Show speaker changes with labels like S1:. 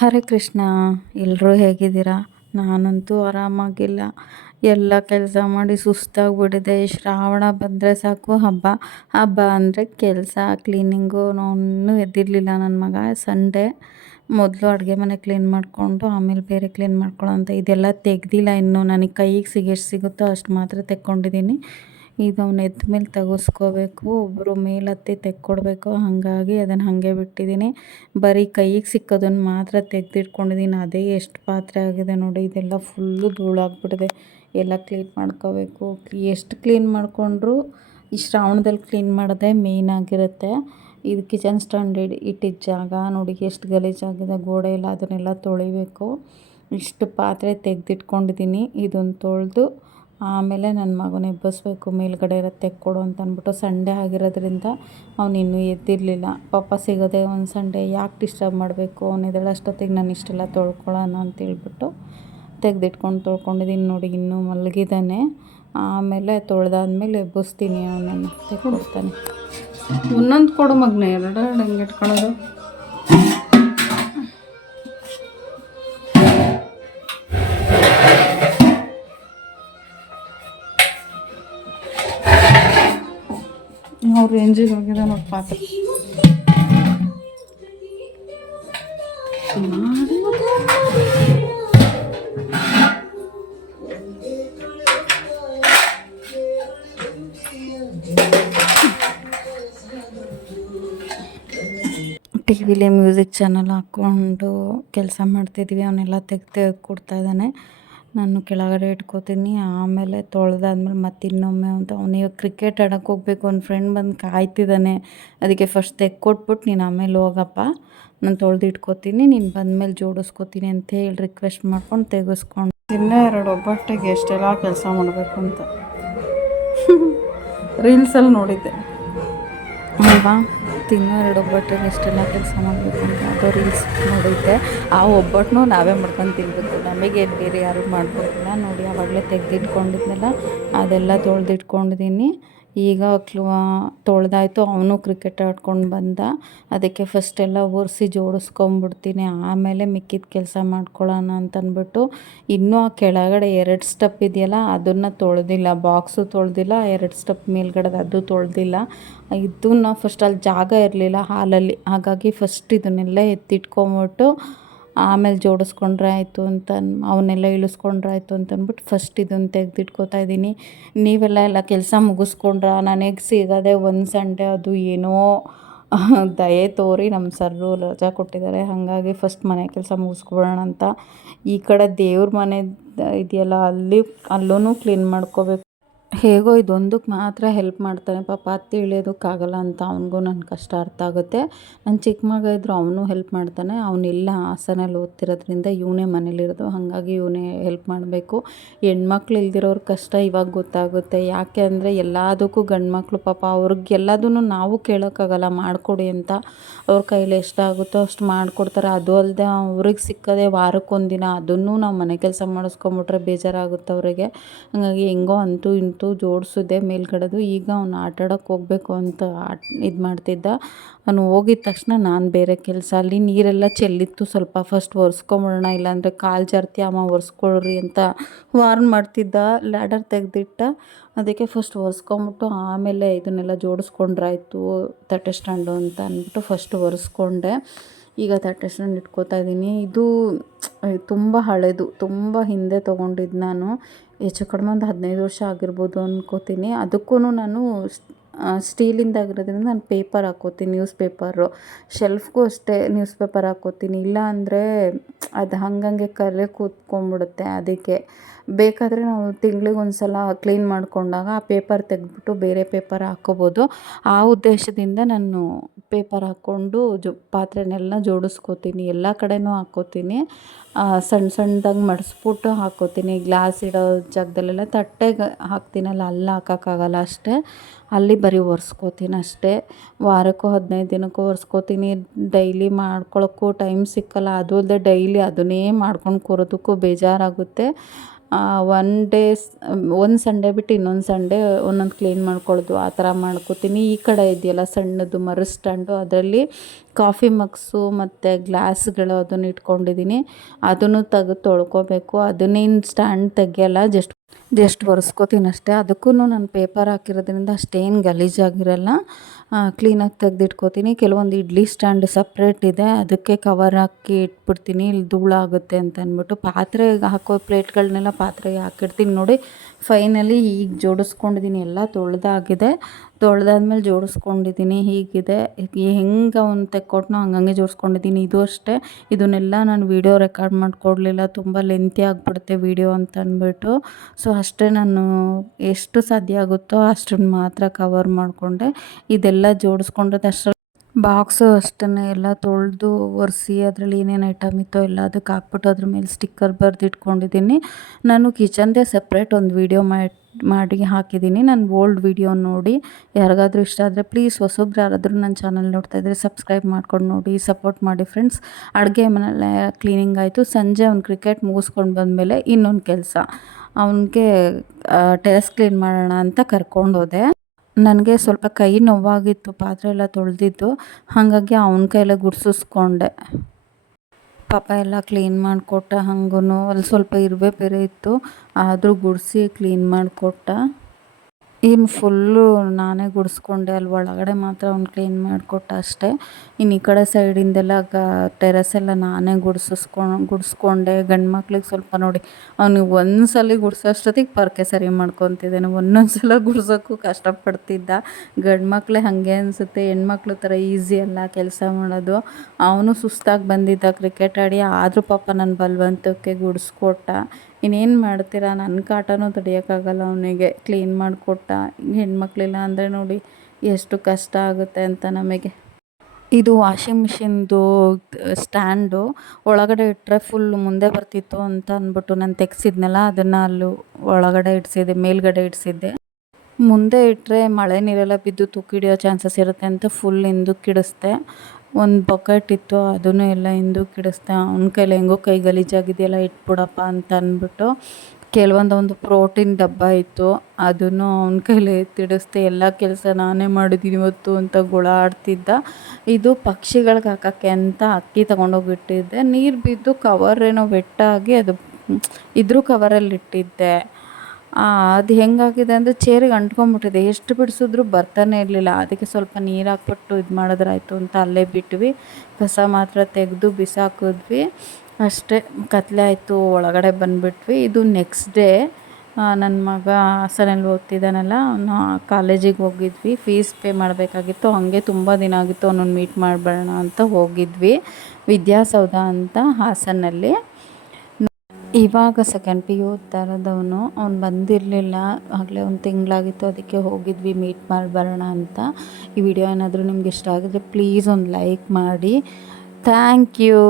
S1: ಹರೇ ಕೃಷ್ಣ ಎಲ್ಲರೂ ಹೇಗಿದ್ದೀರಾ? ನಾನಂತೂ ಆರಾಮಾಗಿಲ್ಲ. ಎಲ್ಲ ಕೆಲಸ ಮಾಡಿ ಸುಸ್ತಾಗಿಬಿಟ್ಟಿದೆ. ಶ್ರಾವಣ ಬಂದರೆ ಸಾಕು ಹಬ್ಬ. ಹಬ್ಬ ಅಂದರೆ ಕೆಲಸ ಕ್ಲೀನಿಂಗು ನಾನು ಎದ್ದಿರಲಿಲ್ಲ ನನ್ನ ಮಗ. ಸಂಡೇ ಮೊದಲು ಅಡುಗೆ ಮನೆ ಕ್ಲೀನ್ ಮಾಡಿಕೊಂಡು, ಆಮೇಲೆ ಬೇರೆ ಕ್ಲೀನ್ ಮಾಡ್ಕೊಳ್ಳೋ ಅಂತ ಇದೆಲ್ಲ ತೆಗ್ದಿಲ್ಲ ಇನ್ನೂ. ನನಗೆ ಕೈಗೆ ಸಿಗೆಷ್ಟು ಸಿಗುತ್ತೋ ಅಷ್ಟು ಮಾತ್ರ ತೆಕ್ಕೊಂಡಿದ್ದೀನಿ ಈಗ ಅವ್ನು ಎದ್ದ ಮೇಲೆ ತೆಗೆಸ್ಕೋಬೇಕು ಒಬ್ಬರು ಮೇಲತ್ತಿ ತೆಕ್ಕೊಡ್ಬೇಕು, ಹಾಗಾಗಿ ಅದನ್ನು ಹಾಗೆ ಬಿಟ್ಟಿದ್ದೀನಿ. ಬರೀ ಕೈಗೆ ಸಿಕ್ಕೋದನ್ನು ಮಾತ್ರ ತೆಗೆದಿಟ್ಕೊಂಡಿದ್ದೀನಿ ಅದೇ ಎಷ್ಟು ಪಾತ್ರೆ ಆಗಿದೆ ನೋಡಿ, ಇದೆಲ್ಲ ಫುಲ್ಲು ಧೂಳಾಗ್ಬಿಟ್ಟಿದೆ. ಎಲ್ಲ ಕ್ಲೀನ್ ಮಾಡ್ಕೋಬೇಕು. ಎಷ್ಟು ಕ್ಲೀನ್ ಮಾಡಿಕೊಂಡ್ರು ಈ ಶ್ರಾವಣದಲ್ಲಿ ಕ್ಲೀನ್ ಮಾಡೋದೇ ಮೇಯ್ನ್ ಆಗಿರುತ್ತೆ. ಇದು ಕಿಚನ್ ಸ್ಟ್ಯಾಂಡರ್ಡ್ ಇಟ್ಟಿದ್ದ ಜಾಗ ನೋಡಿ, ಎಷ್ಟು ಗಲೀಜಾಗಿದೆ ಗೋಡೆ ಎಲ್ಲ ಅದನ್ನೆಲ್ಲ ತೊಳಿಬೇಕು. ಇಷ್ಟು ಪಾತ್ರೆ ತೆಗೆದಿಟ್ಕೊಂಡಿದ್ದೀನಿ ಇದೊಂದು ತೊಳೆದು ಆಮೇಲೆ ನನ್ನ ಮಗನ ಎಬ್ಬಿಸ್ಬೇಕು, ಮೇಲುಗಡೆ ಇರೋ ತೆಕ್ಕೊಡು ಅಂತ ಅಂದ್ಬಿಟ್ಟು ಸಂಡೇ ಆಗಿರೋದ್ರಿಂದ ಅವನು ಎದ್ದಿರಲಿಲ್ಲ. ಪಾಪ ಸಿಗೋದೇ ಒಂದು ಸಂಡೇ ಯಾಕೆ ಡಿಸ್ಟರ್ಬ್ ಮಾಡಬೇಕು? ಅವನಿದ್ದಾಳೆ ಅಷ್ಟೊತ್ತಿಗೆ ನಾನು ಇಷ್ಟೆಲ್ಲ ತೊಳ್ಕೊಳ್ಳೋಣ ಅಂತೇಳ್ಬಿಟ್ಟು ತೆಗೆದಿಟ್ಕೊಂಡು ತೊಳ್ಕೊಂಡಿದ್ದೀನಿ. ನೋಡಿ, ಇನ್ನೂ ಮಲಗಿದ್ದಾನೆ. ಆಮೇಲೆ ತೊಳೆದಾದ್ಮೇಲೆ ಎಬ್ಬಿಸ್ತೀನಿ ಅವನನ್ನು. ತೆಗೆದಿರ್ತಾನೆ ಒಂದೊಂದು ಕೊಡು ಮಗನೇ ಎರಡು ಹಂಗೆ ಇಟ್ಕೊಳ್ಳೋದು ಅವ್ರ ರೇಂಜಿಗೆ ಹೋಗಿದೆ ನೋಡಿ ಪಾತ್ರೆ ಮ್ಯೂಸಿಕ್ ಚಾನಲ್ ಹಾಕ್ಕೊಂಡು ಕೆಲಸ ಮಾಡ್ತಿದ್ವಿ. ಅವನ್ನೆಲ್ಲ ತೆಗ್ದು ಕೊಡ್ತಾ ಇದ್ದಾನೆ. ನಾನು ಕೆಳಗಡೆ ಇಟ್ಕೋತೀನಿ. ಆಮೇಲೆ ತೊಳೆದಾದ್ಮೇಲೆ ಮತ್ತೆ ಇನ್ನೊಮ್ಮೆ ಅಂತ ಅವನಿಗೆ ಕ್ರಿಕೆಟ್ ಆಡೋಕೆ ಹೋಗ್ಬೇಕು. ಅವ್ನ ಫ್ರೆಂಡ್ ಬಂದು ಕಾಯ್ತಿದ್ದಾನೆ. ಅದಕ್ಕೆ ಫಸ್ಟ್ ತೆಕ್ಕೊಟ್ಬಿಟ್ಟು ನೀನು ಆಮೇಲೆ ಹೋಗಪ್ಪ. ನಾನು ತೊಳೆದು ಇಟ್ಕೋತೀನಿ. ನೀನು ಬಂದಮೇಲೆ ಜೋಡಿಸ್ಕೋತೀನಿ ಅಂತ ಹೇಳಿ ರಿಕ್ವೆಸ್ಟ್ ಮಾಡ್ಕೊಂಡು ತೆಗೆಸ್ಕೊಂಡು ಇನ್ನೂ ಎರಡು ಒಬ್ಬಟ್ಟಿಗೆ ಎಷ್ಟೆಲ್ಲ ಕೆಲಸ ಮಾಡಬೇಕು ಅಂತ. ರೀಲ್ಸಲ್ಲಿ ನೋಡಿದ್ದೆ. ಅಲ್ವಾ? ತಿನ್ನೋ ಎರಡು ಒಬ್ಬಟ್ಟಿಗೆ ಎಷ್ಟೆಲ್ಲ ಕೆಲಸ ಮಾಡಬೇಕು ಅಂತ ಅದು ರೀಲ್ಸ್ ನೋಡಿದ್ದೆ. ಆ ಒಬ್ಬಟ್ಟನ್ನು ನಾವೇ ಮಾಡ್ಕೊಂಡು ತಿನ್ಬೇಕು. ನಮಗೆ ಬೇರೆ ಯಾರು ಮಾಡ್ಬೋದಿಲ್ಲ ನೋಡಿ ಆವಾಗಲೇ ತೆಗೆದಿಟ್ಕೊಂಡಿದ್ನಲ್ಲ, ಅದೆಲ್ಲ ತೊಳೆದಿಟ್ಕೊಂಡಿದ್ದೀನಿ ಈಗ ತೊಳೆದಾಯ್ತು. ಅವನು ಕ್ರಿಕೆಟ್ ಆಡ್ಕೊಂಡು ಬಂದ. ಅದಕ್ಕೆ ಫಸ್ಟ್ ಎಲ್ಲ ಒರೆಸಿ ಜೋಡಿಸ್ಕೊಂಬಿಡ್ತೀನಿ. ಆಮೇಲೆ ಮಿಕ್ಕಿದ ಕೆಲಸ ಮಾಡ್ಕೊಳ್ಳೋಣ ಅಂತಂದ್ಬಿಟ್ಟು ಇನ್ನೂ ಆ ಕೆಳಗಡೆ ಎರಡು ಸ್ಟೆಪ್ ಇದೆಯಲ್ಲ, ಅದನ್ನು ತೊಳೆದಿಲ್ಲ. ಬಾಕ್ಸು ತೊಳೆದಿಲ್ಲ, ಎರಡು ಸ್ಟೆಪ್ ಮೇಲ್ಗಡೆ ಅದು ತೊಳೆದಿಲ್ಲ. ಇದನ್ನು ಫಸ್ಟ್ ಅಲ್ಲಿ ಜಾಗ ಇರಲಿಲ್ಲ, ಹಾಲಲ್ಲಿ. ಹಾಗಾಗಿ ಫಸ್ಟ್ ಇದನ್ನೆಲ್ಲ ಎತ್ತಿಟ್ಕೊಂಬಿಟ್ಟು ಆಮೇಲೆ ಜೋಡಿಸ್ಕೊಂಡ್ರೆ ಆಯಿತು ಅಂತ ಅವನ್ನೆಲ್ಲ ಇಳಿಸ್ಕೊಂಡ್ರೆ ಆಯಿತು ಅಂತಂದ್ಬಿಟ್ಟು ಫಸ್ಟ್ ಇದನ್ನು ತೆಗೆದಿಟ್ಕೋತಾ ಇದ್ದೀನಿ. ನೀವೆಲ್ಲ ಎಲ್ಲ ಕೆಲಸ ಮುಗಿಸ್ಕೊಂಡ್ರ ನನಗೆ ಸಿಗೋದೆ ಒಂದು ಸಂಡೆ ಅದು ಏನೋ ದಯೆ ತೋರಿ ನಮ್ಮ ಸರ್ರು ರಜಾ ಕೊಟ್ಟಿದ್ದಾರೆ, ಹಾಗಾಗಿ ಫಸ್ಟ್ ಮನೆ ಕೆಲಸ ಮುಗಿಸ್ಕೊಬಿಡೋಣ ಅಂತ. ಈ ಕಡೆ ದೇವ್ರ ಮನೆ ಇದೆಯಲ್ಲ, ಅಲ್ಲಿ ಅಲ್ಲೂ ಕ್ಲೀನ್ ಮಾಡ್ಕೋಬೇಕು. ಹೇಗೋ ಇದೊಂದಕ್ಕೆ ಮಾತ್ರ ಹೆಲ್ಪ್ ಮಾಡ್ತಾನೆ. ಪಾಪ ಹತ್ತಿ ಇಳಿಯೋದಕ್ಕಾಗಲ್ಲ ಅಂತ ಅವನಿಗೂ ನನ್ನ ಕಷ್ಟ ಅರ್ಥ ಆಗುತ್ತೆ. ನನ್ನ ಚಿಕ್ಕ ಮಗ ಇದ್ದರೂ ಅವನು ಹೆಲ್ಪ್ ಮಾಡ್ತಾನೆ. ಅವನಿಲ್ಲ ಹಾಸನಲ್ಲಿ ಓದ್ತಿರೋದ್ರಿಂದ ಇವನೇ ಮನೇಲಿರೋದು ಹಾಗಾಗಿ ಇವನೇ ಹೆಲ್ಪ್ ಮಾಡಬೇಕು. ಹೆಣ್ಮಕ್ಳು ಇಲ್ದಿರೋರ ಕಷ್ಟ ಇವಾಗ ಗೊತ್ತಾಗುತ್ತೆ. ಯಾಕೆ ಅಂದರೆ ಎಲ್ಲದಕ್ಕೂ ಗಂಡು ಮಕ್ಕಳು ಪಾಪ ಅವ್ರಿಗೆಲ್ಲದೂ ನಾವು ಕೇಳೋಕ್ಕಾಗಲ್ಲ. ಮಾಡಿಕೊಡಿ ಅಂತ ಅವ್ರ ಕೈಲಿ ಎಷ್ಟಾಗುತ್ತೋ ಅಷ್ಟು ಮಾಡಿಕೊಡ್ತಾರೆ. ಅದು ಅಲ್ಲದೆ ಅವ್ರಿಗೆ ಸಿಕ್ಕದೆ ವಾರಕ್ಕೊಂದಿನ ಅದನ್ನು ನಾವು ಮನೆ ಕೆಲಸ ಮಾಡಿಸ್ಕೊಂಬಿಟ್ರೆ ಬೇಜಾರಾಗುತ್ತೆ ಅವರಿಗೆ. ಹಾಗಾಗಿ ಹೆಂಗೋ ಅಂತೂ ಇಂತೂ ಜೋಡಿಸಿದೆ, ಮೇಲ್ಗಡೆದು. ಈಗ ಅವನು ಆಟ ಆಡೋಕ್ಕೆ ಹೋಗಬೇಕು ಅಂತ ಆಟ, ಇದು ಮಾಡ್ತಿದ್ದ. ಅವನು ಹೋಗಿದ ತಕ್ಷಣ ನಾನು ಬೇರೆ ಕೆಲಸ. ಅಲ್ಲಿ ನೀರೆಲ್ಲ ಚೆಲ್ಲಿತ್ತು. ಸ್ವಲ್ಪ ಫಸ್ಟ್ ಒರೆಸ್ಕೊಂಬಿಡೋಣ ಇಲ್ಲಾಂದರೆ ಕಾಲು ಜಾರ್ತಿ ಅಮ್ಮ ಒರೆಸ್ಕೊಳ್ರಿ ಅಂತ ವಾರ್ನ್ ಮಾಡ್ತಿದ್ದ. ಲ್ಯಾಡರ್ ತೆಗೆದಿಟ್ಟ. ಅದಕ್ಕೆ ಫಸ್ಟ್ ಒರೆಸ್ಕೊಂಬಿಟ್ಟು ಆಮೇಲೆ ಇದನ್ನೆಲ್ಲ ಜೋಡಿಸ್ಕೊಂಡ್ರಾಯ್ತು, ತಟ್ಟೆ ಸ್ಟ್ಯಾಂಡು ಅಂತ ಅಂದ್ಬಿಟ್ಟು ಫಸ್ಟ್ ಒರೆಸ್ಕೊಂಡೆ. ಈಗ ತಟ್ಟೆ ಸ್ಟ್ಯಾಂಡ್ ಇಟ್ಕೋತಾ ಇದ್ದೀನಿ. ಇದು ತುಂಬ ಹಳೆಯದು ತುಂಬ ಹಿಂದೆ ತೊಗೊಂಡಿದ್ದು ನಾನು. ಹೆಚ್ಚು ಕಡಿಮೆ ಒಂದು ಹದಿನೈದು ವರ್ಷ ಆಗಿರ್ಬೋದು ಅಂದ್ಕೋತೀನಿ ಅದಕ್ಕೂ ನಾನು ಸ್ಟೀಲಿಂದ ಆಗಿರೋದ್ರಿಂದ ನಾನು ಪೇಪರ್ ಹಾಕ್ಕೋತೀನಿ ನ್ಯೂಸ್ ಪೇಪರು. ಶೆಲ್ಫ್ಗೂ ಅಷ್ಟೇ ನ್ಯೂಸ್ ಪೇಪರ್ ಹಾಕ್ಕೋತೀನಿ ಇಲ್ಲ ಅಂದರೆ ಅದು ಹಂಗಂಗೆ ಕಲೆ ಕೂತ್ಕೊಂಡ್ಬಿಡುತ್ತೆ ಅದಕ್ಕೆ. ಬೇಕಾದರೆ ನಾವು ತಿಂಗ್ಳಿಗೆ ಸಲ ಕ್ಲೀನ್ ಮಾಡಿಕೊಂಡಾಗ ಆ ಪೇಪರ್ ತೆಗೆದ್ಬಿಟ್ಟು ಬೇರೆ ಪೇಪರ್ ಹಾಕ್ಕೋಬೋದು ಆ ಉದ್ದೇಶದಿಂದ ನಾನು ಪೇಪರ್ ಹಾಕ್ಕೊಂಡು ಜೊ, ಪಾತ್ರೆನೆಲ್ಲ ಜೋಡಿಸ್ಕೋತೀನಿ. ಎಲ್ಲ ಕಡೆಯೂ ಹಾಕೋತೀನಿ. ಸಣ್ಣ ಸಣ್ಣದಾಗಿ ಮಡಿಸ್ಬಿಟ್ಟು ಹಾಕೋತೀನಿ. ಗ್ಲಾಸ್ ಇಡೋ ಜಾಗದಲ್ಲೆಲ್ಲ ತಟ್ಟೆಗೆ ಹಾಕ್ತೀನಲ್ಲ, ಅಲ್ಲಿ ಹಾಕೋಕ್ಕಾಗಲ್ಲ ಅಷ್ಟೇ. ಅಲ್ಲಿ ಬರೀ ಒರೆಸ್ಕೋತೀನಿ ಅಷ್ಟೇ. ವಾರಕ್ಕೂ ಹದಿನೈದು ದಿನಕ್ಕೂ ಒರೆಸ್ಕೋತೀನಿ. ಡೈಲಿ ಮಾಡ್ಕೊಳ್ಳೋಕ್ಕೂ ಟೈಮ್ ಸಿಕ್ಕಲ್ಲ. ಅದು ಅಲ್ಲದೆ ಡೈಲಿ ಅದನ್ನೇ ಮಾಡ್ಕೊಂಡು ಕೂರೋದಕ್ಕೂ ಬೇಜಾರಾಗುತ್ತೆ. ಒನ್ ಡೇಸ್ ಒಂದು ಸಂಡೇ ಬಿಟ್ಟು ಇನ್ನೊಂದು ಸಂಡೇ ಒಂದೊಂದು ಕ್ಲೀನ್ ಮಾಡ್ಕೊಳ್ಳೋದು ಆ ಥರ ಮಾಡ್ಕೋತೀನಿ. ಈ ಕಡೆ ಇದೆಯಲ್ಲ ಸಣ್ಣದು ಮರದ ಸ್ಟ್ಯಾಂಡು ಅದರಲ್ಲಿ ಕಾಫಿ ಮಗ್ಸು ಮತ್ತು ಗ್ಲಾಸ್ಗಳು ಅದನ್ನು ಇಟ್ಕೊಂಡಿದ್ದೀನಿ. ಅದನ್ನು ತೆಗೆದು ತೊಳ್ಕೊಬೇಕು. ಅದನ್ನೇನು ಸ್ಟ್ಯಾಂಡ್ ತೆಗಿಯಲ್ಲ ಜಸ್ಟ್ ಜಸ್ಟ್ ಒರೆಸ್ಕೋತೀನಿ ಅಷ್ಟೇ. ಅದಕ್ಕೂ ನಾನು ಪೇಪರ್ ಹಾಕಿರೋದ್ರಿಂದ ಅಷ್ಟೇನು ಗಲೀಜಾಗಿರಲ್ಲ. ಕ್ಲೀನಾಗಿ ತೆಗೆದಿಟ್ಕೋತೀನಿ. ಕೆಲವೊಂದು ಇಡ್ಲಿ ಸ್ಟ್ಯಾಂಡ್ ಸಪ್ರೇಟ್ ಇದೆ. ಅದಕ್ಕೆ ಕವರ್ ಹಾಕಿ ಇಟ್ಬಿಡ್ತೀನಿ. ಇಲ್ಲಿ ಧೂಳಾಗುತ್ತೆ ಅಂತ ಅಂದ್ಬಿಟ್ಟು ಪಾತ್ರೆಗೆ ಹಾಕೋ ಪ್ಲೇಟ್ಗಳನ್ನೆಲ್ಲ ಪಾತ್ರೆಗೆ ಹಾಕಿಡ್ತೀನಿ ನೋಡಿ. ಫೈನಲಿ ಈಗ ಜೋಡಿಸ್ಕೊಂಡಿದ್ದೀನಿ ಎಲ್ಲ ತೊಳೆದಾಗಿದೆ. ತೊಳೆದಾದ್ಮೇಲೆ ಜೋಡಿಸ್ಕೊಂಡಿದ್ದೀನಿ ಹೀಗಿದೆ. ಹೆಂಗೆ ಅವ್ನು ತೆಕ್ಕೊಟ್ನೋ ಹಂಗಂಗೆ ಜೋಡಿಸ್ಕೊಂಡಿದ್ದೀನಿ ಇದು ಅಷ್ಟೇ. ಇದನ್ನೆಲ್ಲ ನಾನು ವೀಡಿಯೋ ರೆಕಾರ್ಡ್ ಮಾಡಿಕೊಡ್ಲಿಲ್ಲ. ತುಂಬ ಲೆಂತಿ ಆಗಿಬಿಡುತ್ತೆ ವೀಡಿಯೋ ಅಂತ ಅಂದ್ಬಿಟ್ಟು ಸೊ ಅಷ್ಟೇ ನಾನು ಎಷ್ಟು ಸಾಧ್ಯ ಆಗುತ್ತೋ ಅಷ್ಟನ್ನು ಮಾತ್ರ ಕವರ್ ಮಾಡಿಕೊಂಡೆ. ಇದೆಲ್ಲ ಅಷ್ಟರಲ್ಲಿ ಬಾಕ್ಸು ಅಷ್ಟೇ ಎಲ್ಲ ತೊಳೆದು ಒರೆಸಿ, ಅದರಲ್ಲಿ ಏನೇನು ಐಟಮ್ ಇತ್ತೋ ಎಲ್ಲ ಅದಕ್ಕೆ ಹಾಕ್ಬಿಟ್ಟು ಅದ್ರ ಮೇಲೆ ಸ್ಟಿಕ್ಕರ್ ಬರ್ದಿಟ್ಕೊಂಡಿದ್ದೀನಿ ನಾನು ಕಿಚನ್ದೇ ಸಪ್ರೇಟ್ ಒಂದು ವೀಡಿಯೋ ಮಾಡಿ ಮಾಡಿ ಹಾಕಿದ್ದೀನಿ. ನನ್ನ ಓಲ್ಡ್ ವೀಡಿಯೋ ನೋಡಿ. ಯಾರಿಗಾದರೂ ಇಷ್ಟ ಆದರೆ ಪ್ಲೀಸ್ ಹೊಸೊಬ್ರು ಯಾರಾದರೂ ನನ್ನ ಚಾನಲ್ ನೋಡ್ತಾ ಇದ್ದರೆ ಸಬ್ಸ್ಕ್ರೈಬ್ ಮಾಡ್ಕೊಂಡು ನೋಡಿ ಸಪೋರ್ಟ್ ಮಾಡಿ ಫ್ರೆಂಡ್ಸ್ ಅಡುಗೆ ಮನೆಯಲ್ಲೇ ಕ್ಲೀನಿಂಗ್ ಆಯಿತು. ಸಂಜೆ ಅವ್ನು ಕ್ರಿಕೆಟ್ ಮುಗಿಸ್ಕೊಂಡು ಬಂದಮೇಲೆ ಇನ್ನೊಂದು ಕೆಲಸ. ಅವನಿಗೆ ಟೆರೆಸ್ ಕ್ಲೀನ್ ಮಾಡೋಣ ಅಂತ ಕರ್ಕೊಂಡೋದೆ ನನಗೆ ಸ್ವಲ್ಪ ಕೈ ನೋವಾಗಿತ್ತು ಪಾತ್ರೆ ಎಲ್ಲ ತೊಳೆದಿದ್ದು. ಹಾಗಾಗಿ ಅವನ ಕೈಲೇ ಗುಡಿಸಿಸ್ಕೊಂಡೆ. ಪಾಪ ಎಲ್ಲ ಕ್ಲೀನ್ ಮಾಡಿಕೊಟ್ಟ ಹಂಗೂ ಅಲ್ಲಿ ಸ್ವಲ್ಪ ಇರುವೆ ಬೇರೆ ಇತ್ತು, ಆದರೂ ಗುಡಿಸಿ ಕ್ಲೀನ್ ಮಾಡಿಕೊಟ್ಟ. ಇನ್ನು ಫುಲ್ಲು ನಾನೇ ಗುಡಿಸ್ಕೊಂಡೆ, ಅಲ್ಲಿ ಒಳಗಡೆ ಮಾತ್ರ ಅವ್ನು ಕ್ಲೀನ್ ಮಾಡಿಕೊಟ್ಟ ಅಷ್ಟೇ. ಇನ್ನು ಈ ಕಡೆ ಸೈಡಿಂದೆಲ್ಲ ಗ ಟೆರೆಸ್ ಎಲ್ಲ ನಾನೇ ಗುಡ್ಸಿಸ್ಕೊಂಡು ಗುಡಿಸ್ಕೊಂಡೆ. ಗಂಡು ಮಕ್ಳಿಗೆ ಸ್ವಲ್ಪ ನೋಡಿ, ಅವ್ನಿಗೆ ಒಂದು ಸಲ ಗುಡ್ಸೋಷ್ಟೊತ್ತಿಗೆ ಪರ್ಕೆ ಸರಿ ಮಾಡ್ಕೊತಿದ್ದಾನೆ ಒಂದೊಂದು ಸಲ ಗುಡ್ಸೋಕ್ಕೂ ಕಷ್ಟಪಡ್ತಿದ್ದ. ಗಂಡು ಮಕ್ಕಳೇ ಹಾಗೆ ಅನಿಸುತ್ತೆ. ಹೆಣ್ಮಕ್ಳು ಥರ ಈಸಿ ಅಲ್ಲ ಕೆಲಸ ಮಾಡೋದು. ಅವನು ಸುಸ್ತಾಗಿ ಬಂದಿದ್ದ ಕ್ರಿಕೆಟ್ ಆಡಿ, ಆದರೂ ಪಾಪ ನನ್ನ ಬಲವಂತಕ್ಕೆ ಗುಡಿಸ್ಕೊಟ್ಟ. ಇನ್ನೇನು ಮಾಡ್ತೀರಾ? ನನ್ನ ಕಾಟನೂ ತಡಿಯೋಕ್ಕಾಗಲ್ಲ ಅವನಿಗೆ. ಕ್ಲೀನ್ ಮಾಡಿಕೊಟ್ಟ. ಹೆಣ್ಮಕ್ಳಿಲ್ಲ ಅಂದರೆ ನೋಡಿ ಎಷ್ಟು ಕಷ್ಟ ಆಗುತ್ತೆ ಅಂತ ನಮಗೆ. ಇದು ವಾಷಿಂಗ್ ಮಿಷಿನ್ದು ಸ್ಟ್ಯಾಂಡು. ಒಳಗಡೆ ಇಟ್ಟರೆ ಫುಲ್ ಮುಂದೆ ಬರ್ತಿತ್ತು ಅಂತ ಅಂದ್ಬಿಟ್ಟು ನಾನು ತೆಗ್ಸಿದ್ನಲ್ಲ, ಅದನ್ನು ಅಲ್ಲೂ ಒಳಗಡೆ ಇಡಿಸಿದ್ದೆ, ಮೇಲ್ಗಡೆ ಇಡಿಸಿದ್ದೆ. ಮುಂದೆ ಇಟ್ಟರೆ ಮಳೆ ನೀರೆಲ್ಲ ಬಿದ್ದು ತುಕ್ಕಿಡಿಯೋ ಚಾನ್ಸಸ್ ಇರುತ್ತೆ ಅಂತ ಫುಲ್ ಹಿಂದಕ್ಕೆ ಇಡಿಸ್ದೆ ಒಂದು ಬಕೆಟ್ ಇತ್ತು, ಅದನ್ನು ಎಲ್ಲ ಹಿಂದಕ್ಕೆ ಕೆಡಿಸ್ದೆ. ಅವ್ನ ಕೈಲಿ ಹೆಂಗೋ ಕೈ ಗಲೀಜಾಗಿದೆಯಲ್ಲ, ಇಟ್ಬಿಡಪ್ಪ ಅಂತ ಅಂದ್ಬಿಟ್ಟು ಕೆಲವೊಂದು ಒಂದು ಪ್ರೋಟೀನ್ ಡಬ್ಬ ಇತ್ತು. ಅದನ್ನು ಅವ್ನ ಕೈಲಿ ಎತ್ತಿಡಿಸ್ದೆ ಎಲ್ಲ ಕೆಲಸ ನಾನೇ ಮಾಡಿದ್ದೀನಿ ಇವತ್ತು ಅಂತ ಆಡ್ತಿದ್ದ ಇದು ಪಕ್ಷಿಗಳಿಗೆ ಹಾಕೋಕ್ಕೆ ಅಂತ ಅಕ್ಕಿ ತೊಗೊಂಡೋಗಿಟ್ಟಿದ್ದೆ ನೀರು ಬಿದ್ದು ಕವರ್ ಏನೋ ವೆಟ್ಟಾಗಿ ಅದು, ಇದ್ರೂ ಕವರಲ್ಲಿ ಇಟ್ಟಿದ್ದೆ ಅದು ಹೆಂಗಾಗಿದೆ ಅಂದರೆ ಚೇರಿಗೆ ಅಂಟ್ಕೊಂಡ್ಬಿಟ್ಟಿದೆ ಎಷ್ಟು ಬಿಡಿಸಿದ್ರು ಬರ್ತಾನೆ ಇರಲಿಲ್ಲ. ಅದಕ್ಕೆ ಸ್ವಲ್ಪ ನೀರು ಹಾಕ್ಬಿಟ್ಟು ಇದು ಮಾಡಿದ್ರಾಯ್ತು ಅಂತ ಅಲ್ಲೇ ಬಿಟ್ವಿ. ಕಸ ಮಾತ್ರ ತೆಗೆದು ಬಿಸಾಕಿದ್ವಿ. ಅಷ್ಟೇ, ಕತ್ಲೆ ಆಯಿತು, ಒಳಗಡೆ ಬಂದುಬಿಟ್ವಿ. ಇದು ನೆಕ್ಸ್ಟ್ ಡೇ ನನ್ನ ಮಗ ಹಾಸನಲ್ಲಿ ಓದ್ತಿದ್ದಾನಲ್ಲ ಅವನು ಕಾಲೇಜಿಗೆ ಹೋಗಿದ್ವಿ. ಫೀಸ್ ಪೇ ಮಾಡಬೇಕಾಗಿತ್ತು. ಹಾಗೆ ತುಂಬ ದಿನ ಆಗಿತ್ತು ಅವನನ್ನು ಮೀಟ್ ಮಾಡಬೇಡ ಅಂತ ಹೋಗಿದ್ವಿ. ವಿದ್ಯಾಸೌಧ ಅಂತ ಹಾಸನಲ್ಲಿ. ಇವಾಗ ಸೆಕೆಂಡ್ ಪಿ ಯು ತರದವನು ಅವ್ನು ಬಂದಿರಲಿಲ್ಲ. ಆಗಲೇ ಒಂದು ತಿಂಗಳಾಗಿತ್ತು ಅದಕ್ಕೆ ಹೋಗಿದ್ವಿ ಮೀಟ್ ಮಾಡಿ ಬರೋಣ ಅಂತ. ಈ ವಿಡಿಯೋ ಏನಾದರೂ ನಿಮ್ಗೆ ಇಷ್ಟ ಆಗಿದ್ರೆ ಪ್ಲೀಸ್ ಒಂದು ಲೈಕ್ ಮಾಡಿ. Thank you